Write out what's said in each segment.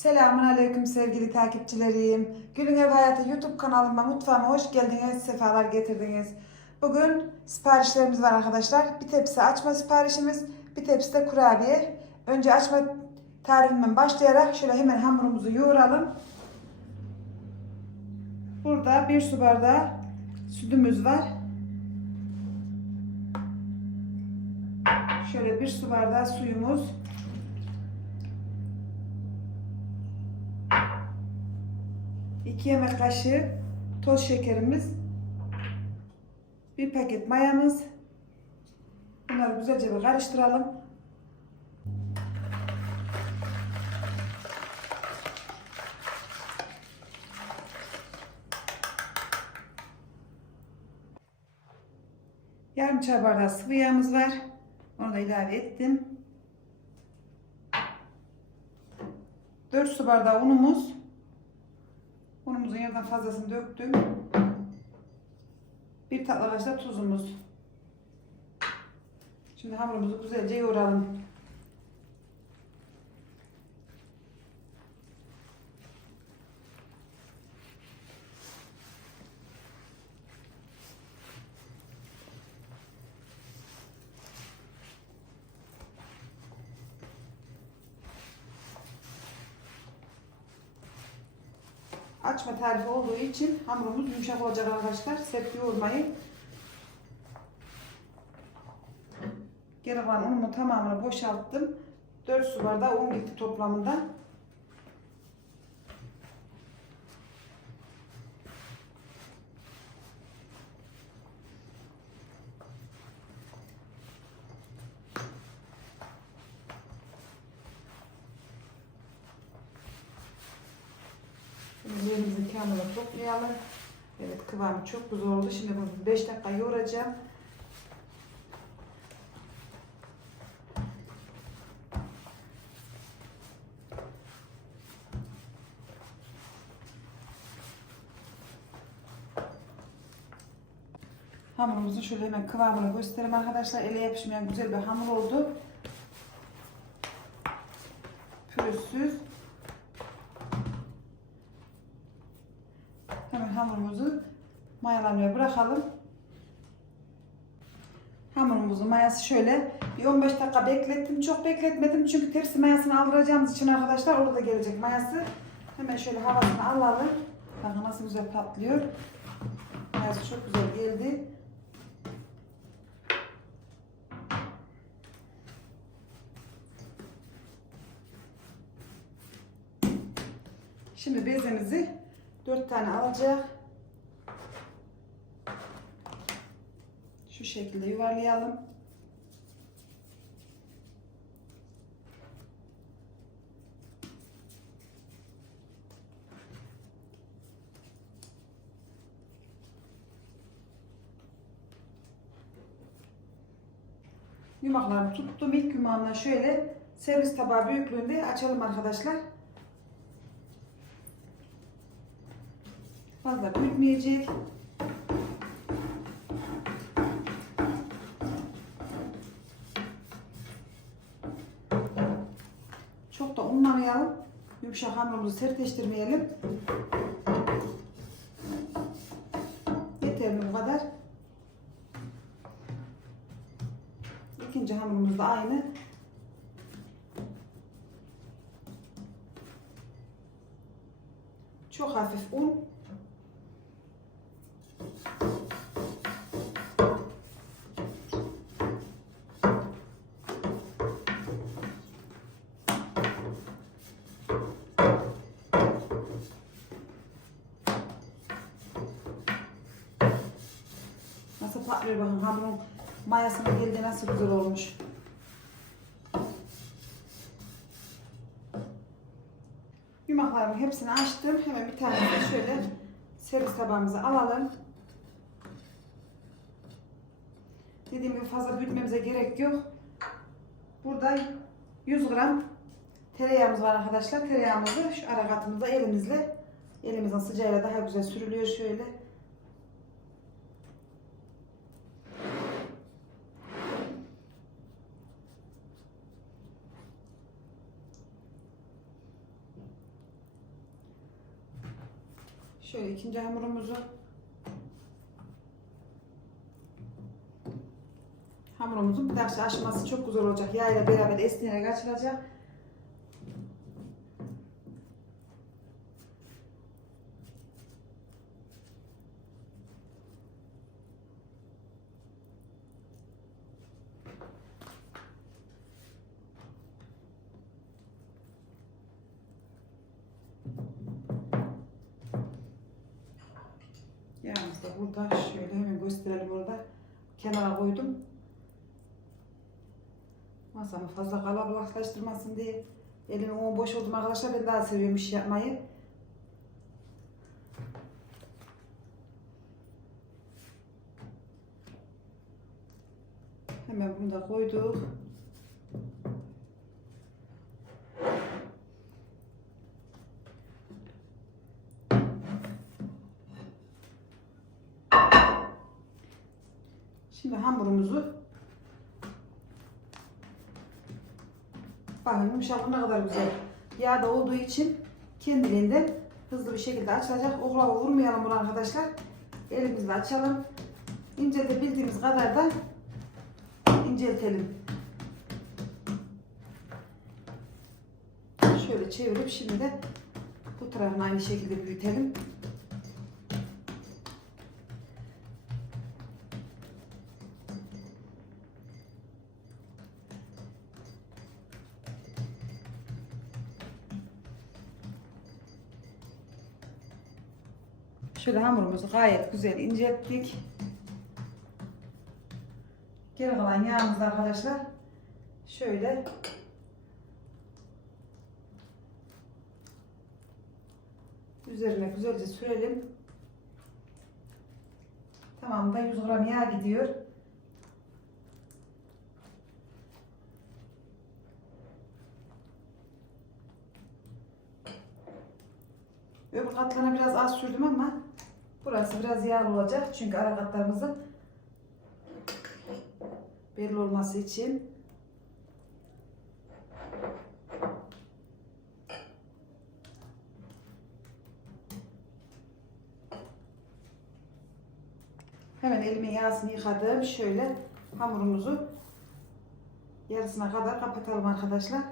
Selamun Aleyküm sevgili takipçilerim. Gülün Ev Hayatı YouTube kanalıma, mutfağıma hoş geldiniz, sefalar getirdiniz. Bugün siparişlerimiz var arkadaşlar. Bir tepsi açma siparişimiz, bir tepsi de kurabiye. Önce açma tarifimden başlayarak şöyle hemen hamurumuzu yoğuralım. Burada bir su bardağı sütümüz var. Şöyle bir su bardağı suyumuz. İki yemek kaşığı toz şekerimiz. Bir paket mayamız. Bunları güzelce bir karıştıralım. Yarım çay bardağı sıvı yağımız var. Onu da ilave ettim. 4 su bardağı unumuz. Unumuzun yarıdan fazlasını döktüm. Bir tatlı kaşık tuzumuz. Şimdi hamurumuzu güzelce yoğuralım. Açma tarifi olduğu için hamurumuz yumuşak olacak arkadaşlar. Sert yoğurmayın. Geri kalan unumu tamamını boşalttım. 4 su bardağı un gitti toplamında. Kağıdına toplayalım. Evet kıvamı çok güzel oldu. Şimdi bunu 5 dakika yoğuracağım. Hamurumuzun şöyle hemen kıvamını göstereyim arkadaşlar. Ele yapışmayan güzel bir hamur oldu. Pürüzsüz. Hemen hamurumuzu mayalanmaya bırakalım. Hamurumuzun mayası şöyle bir 15 dakika beklettim. Çok bekletmedim çünkü tepsi mayasını aldıracağımız için arkadaşlar orada da gelecek mayası. Hemen şöyle havasını alalım. Bakın nasıl güzel patlıyor. Mayası çok güzel geldi. Şimdi bezemizi 4 tane alacak. Şu şekilde yuvarlayalım. Yumaklarımı tuttum. İlk yumağımla şöyle servis tabağı büyüklüğünde açalım arkadaşlar. Fazla büyütmeyecek. Çok da unlamayalım. Yumuşak hamurumuzu sertleştirmeyelim. Yeterli bu kadar. İkinci hamurumuz da aynı. Çok hafif un. Patlıyor bakın hamurun mayasına geldi nasıl güzel olmuş. Yumaklarımın hepsini açtım. Hemen bir tane de şöyle servis tabağımıza alalım. Dediğim gibi fazla büyütmemize gerek yok. Burada 100 gram tereyağımız var arkadaşlar. Tereyağımızı şu ara katımızda elimizle elimizin sıcağıyla daha güzel sürülüyor şöyle. Şöyle ikinci hamurumuzu Hamurumuzun bir dakika aşması çok güzel olacak. Yağ ile beraber esneyerek açılacak. Yağımız da burada. Şöyle hemen gösterelim orada. Kenara koydum. Masamı fazla kalabalıklaştırmasın diye. Elimin o boş oldum arkadaşlar. Ben daha seviyorum iş yapmayı. Hemen bunu da koyduk. Şimdi hamurumuzu Bakın yumuşaklık ne kadar güzel. Yağda olduğu için kendiliğinden hızlı bir şekilde açılacak. Oklava vurmayalım bunu arkadaşlar. Elimizle açalım. İnceltebildiğimiz kadar da inceltelim. Şöyle çevirip şimdi de bu tarafını aynı şekilde büyütelim. Şöyle hamurumuzu gayet güzel incelttik. Geri kalan yağımızı arkadaşlar şöyle üzerine güzelce sürelim. Tamam da 100 gram yağ gidiyor. Öbür katlarına biraz az sürdüm ama burası biraz yağlı olacak. Çünkü ara katlarımızın belli olması için. Hemen elimin yağsını yıkadım. Şöyle hamurumuzu yarısına kadar kapatalım arkadaşlar.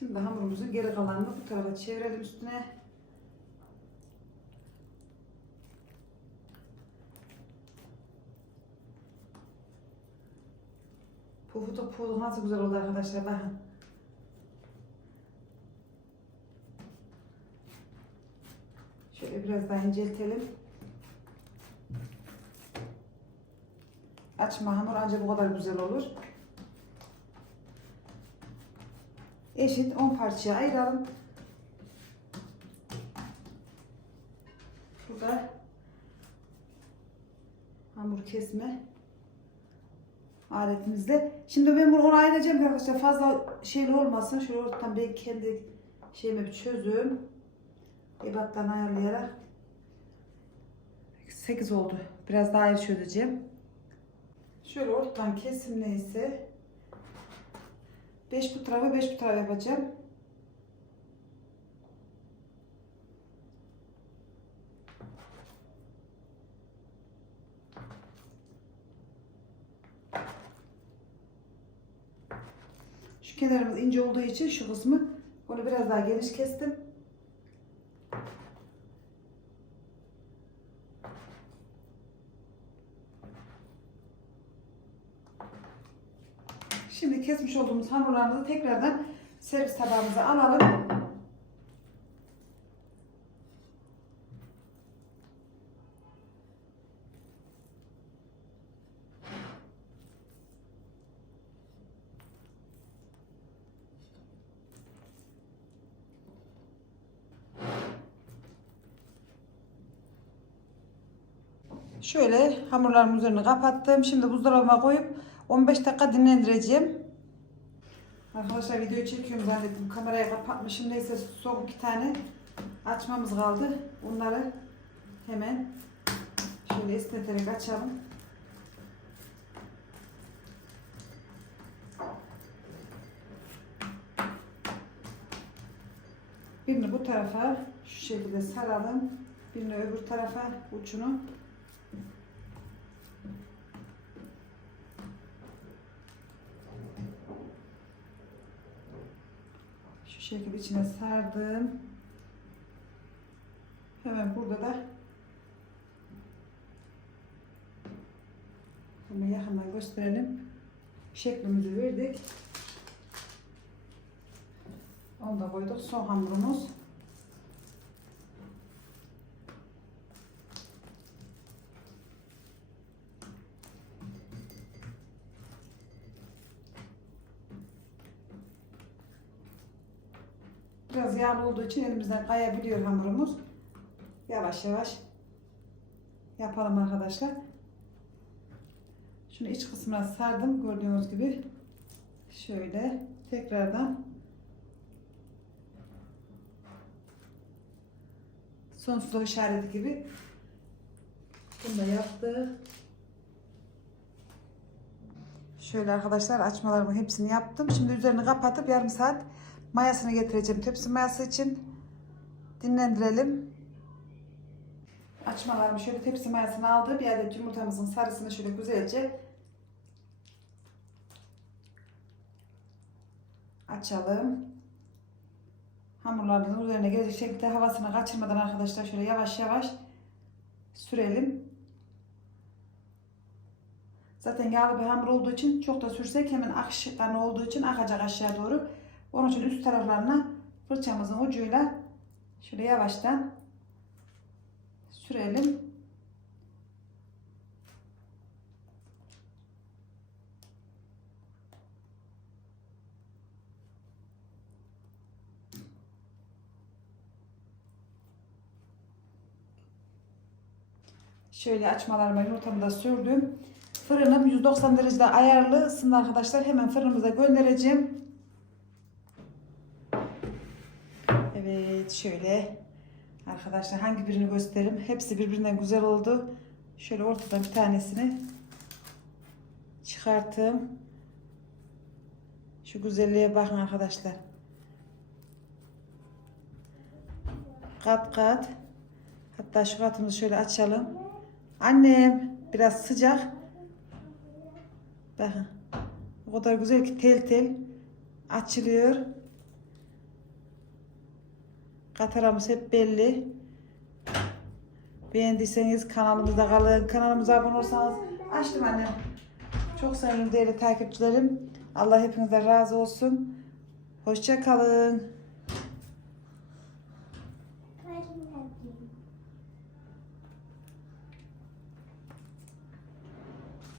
Şimdi hamurumuzu geri kalanını bu tarafa çevirelim üstüne. Pufu da pufu nasıl güzel oldu arkadaşlar bakın. Şöyle biraz daha inceltelim. Açma hamur ancak bu kadar güzel olur. Eşit 10 parçaya ayıralım. Burada hamur kesme aletimizle. Şimdi ben bunu ayıracağım arkadaşlar. Fazla şeyli olmasın. Şöyle ortadan ben kendi şeyimi bir çözüm. Ebattan ayarlayarak. 8 oldu. Biraz daha iyi çözeceğim. Şöyle ortadan kesim neyse 5 bu tarafa 5 bu tarafa yapacağım. Şu kenarımız ince olduğu için şu kısmı onu biraz daha geniş kestim. Şimdi kesmiş olduğumuz hamurlarımızı tekrardan servis tabağımıza alalım. Şöyle hamurlarımın üzerine kapattım. Şimdi buzdolabıma koyup 15 dakika dinlendireceğim. Arkadaşlar videoyu çekiyorum zannettim. Kamerayı kapatmışım. Neyse soğuk iki tane açmamız kaldı. Bunları hemen şöyle esneterek açalım. Birini bu tarafa şu şekilde saralım. Birini öbür tarafa ucunu. Şu şekilde içine sardım. Hemen burada da hemen yakından gösterelim. Şeklimizi verdik. Onu da koyduk. Son hamurumuz. Biraz yağlı olduğu için elimizden kayabiliyor hamurumuz. Yavaş yavaş yapalım arkadaşlar. Şunu iç kısmına sardım gördüğünüz gibi. Şöyle tekrardan sonsuzluk işareti gibi bunu da yaptık. Şöyle arkadaşlar açmalarımın hepsini yaptım. Şimdi üzerini kapatıp yarım saat mayasını getireceğim. Tepsi mayası için dinlendirelim. Açmalarımı şöyle tepsi mayasını aldı. Bir adet yumurtamızın sarısını şöyle güzelce açalım. Hamurlarımızın üzerine gelecek şekilde havasını kaçırmadan arkadaşlar şöyle yavaş yavaş sürelim. Zaten yağlı bir hamur olduğu için çok da sürsek hemen akışkan olduğu için akacak aşağı doğru. Onun için üst taraflarına fırçamızın ucuyla şöyle yavaştan sürelim. Şöyle açmalarıma yumurtamı da sürdüm. Fırınım 190 derecede ayarlı ısındı arkadaşlar. Hemen fırınımıza göndereceğim. Şöyle arkadaşlar hangi birini göstereyim? Hepsi birbirinden güzel oldu. Şöyle ortadan bir tanesini çıkarttım. Şu güzelliğe bakın arkadaşlar. Kat kat. Hatta şu katımızı şöyle açalım. Annem biraz sıcak. Bakın. O kadar güzel ki tel tel açılıyor. Kataramız hep belli. Beğendiyseniz kanalımızda kalın. Kanalımıza abone olursanız açtım annem. Çok sevgili değerli takipçilerim. Allah hepinize razı olsun. Hoşça kalın.